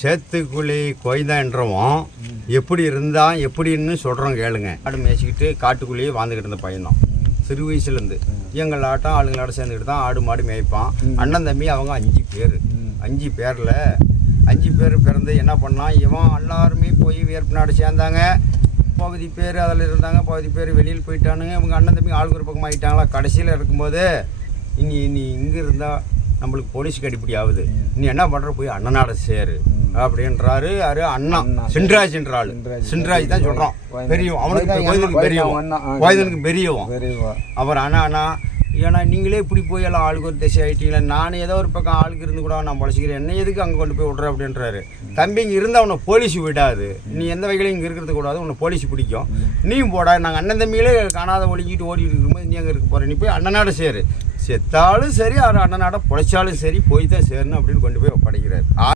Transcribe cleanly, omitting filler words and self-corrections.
சேத்துக்குழி கொய்தான்றவன் எப்படி இருந்தான் எப்படின்னு சொல்கிறோம் கேளுங்க. ஆடு மேய்ச்சிக்கிட்டு காட்டுக்குள்ளேயே வாழ்ந்துக்கிட்டு இருந்த பையன்தான் சிறு வயசுலேருந்து. எங்கள் ஆட்டம் ஆளுங்களோட சேர்ந்துக்கிட்டு தான் ஆடு மாடு மேய்ப்பான். அண்ணன் தம்பி அவங்க 5 பேர். 5 பேரில் 5 பேர் பிறந்து என்ன பண்ணான், இவன் எல்லாருமே போய் வேர்ப்பு நாடு சேர்ந்தாங்க. பகுதி பேர் அதில் இருந்தாங்க, பகுதி பேர் வெளியில் போயிட்டானுங்க. இவங்க அண்ணன் தம்பி ஆளுக்கு ஒரு பக்கம் ஆகிட்டாங்களா. கடைசியில் இருக்கும்போது நீ இங்கே இருந்தால் நம்மளுக்கு போலீஸ் கடிப்படி ஆகுது, நீ என்ன பண்ணுற போய் அண்ணனாட சேரு அப்படின்றாரு. யாரு அண்ணா சின்ராஜ்ன்ற ஆள். சின்ராஜ் தான் சொல்கிறான் பெரியவன். அவனுக்கு கோயிலுக்கு பெரியவன், கோயிலுக்கு பெரியவன். அவர் அண்ணா ஏன்னா நீங்களே இப்படி போய் எல்லாம் ஆளுக்கு ஒரு திசை ஆகிட்டீங்களா, நான் ஏதோ ஒரு பக்கம் ஆளுக்கு இருந்து கூட நான் பழச்சிக்கிறேன், என்ன எதுக்கு அங்கே கொண்டு போய் விட்ற அப்படின்றாரு. தம்பி இங்கே இருந்தால் உன்னை போலீஸ் விடாது, நீ எந்த வகையிலும் இங்கே இருக்கிறது கூடாது, உன்னை போலீஸ் பிடிக்கும், நீயும் போடா. நாங்கள் அண்ணன் தம்பிகளே காணாத ஒழிஞ்சிட்டு ஓடிட்டு இருக்கும்போது நீ அங்கே இருக்க போகிற, நீ போய் அண்ணனாட சேரு, செத்தாலும் சரி அண்ணனாட பொழைச்சாலும் சரி போய் தான் சேரணும் அப்படின்னு கொண்டு போய் ஒப்படைக்கிறார்.